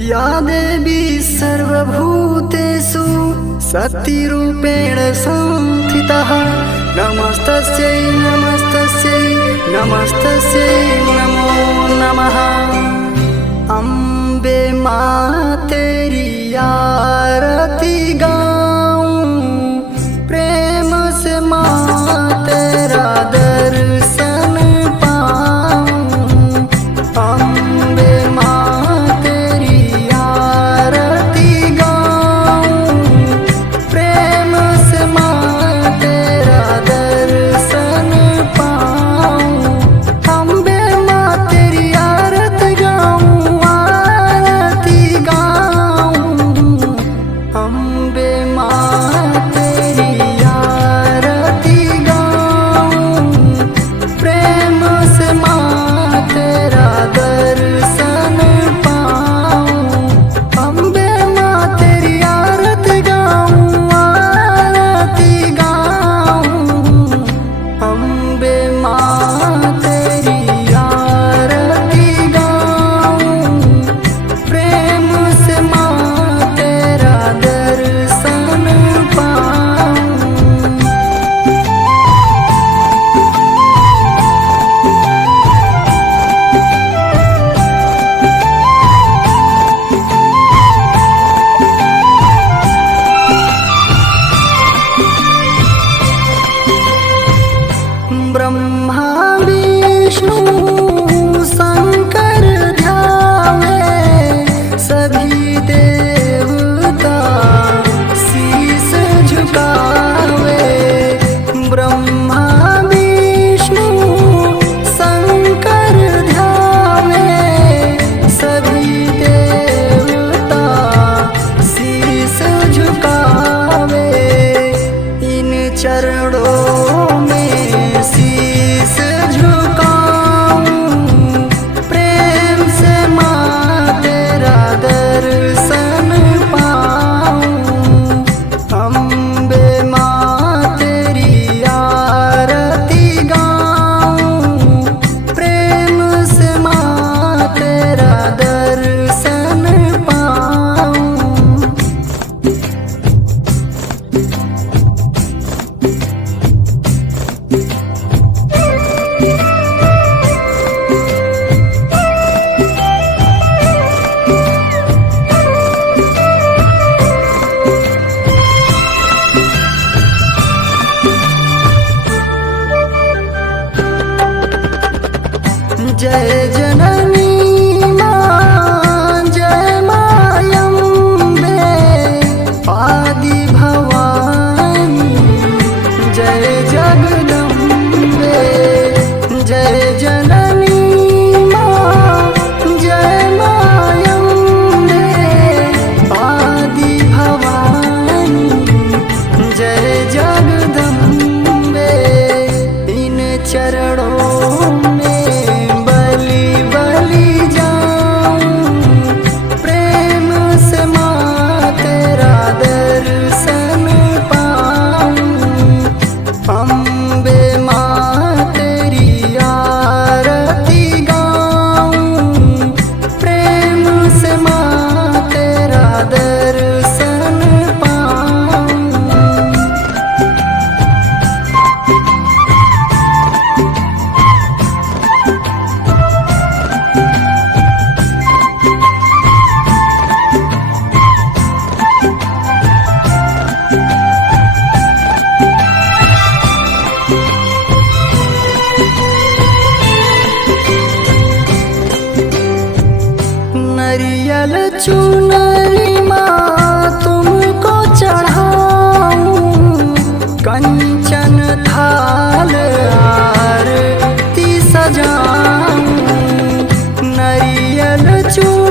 या देवी सर्वभूतेषु शक्तिरूपेण संस्थितः नमस्तस्यै नमस्तस्यै नमस्तस्यै नमो नमः। अम्बे माँ तेरी आरती गाऊं, प्रेम से माँ तेरा दर्शन पाऊं। अम्बे माँ तेरी आरती गाऊं, प्रेम से माँ तेरा दर्शन पाऊं। अम्बे माँ तेरी आरती गाऊं, आरती गाऊं। अम्बे माँ तेरी आरती गाऊं, प्रेम से माँ तेरा दर्शन पाऊं। अम्बे माँ तेरी आरती गाऊं, आरती गाऊं। अम्बे माँ तेरी आरती गाऊं, प्रेम से माँ तेरा दर्शन पाऊं। ब्रह्मा विष्णु शंकर ध्यावे, सभी देवता शीस झुकावे। ब्रह्मा विष्णु शंकर ध्यावे, सभी देवता शीस झुकावे। इन चरणों में शीस झुकाऊं, प्रेम से माँ तेरा दर्शन पाऊं। अम्बे माँ तेरी आरती गाऊं, प्रेम से माँ तेरा दर्शन पाऊं। जय जननी माँ जय मायम्बे, आदि भवानी जय जगदम्बे। जय जननी माँ जय मायम्बे, आदि भवानी जय जगदम्बे। इन चरणों में बलि बलि जाऊं, प्रेम से माँ तेरा दर्शन पाऊं। अम्बे माँ तेरी आरती गाऊं, प्रेम से माँ तेरा दर्शन पाऊं। नरियल चुनरी माँ तुमको चढ़ाऊं, कंचन थाल आरती सजाऊं। नरियल चुनरी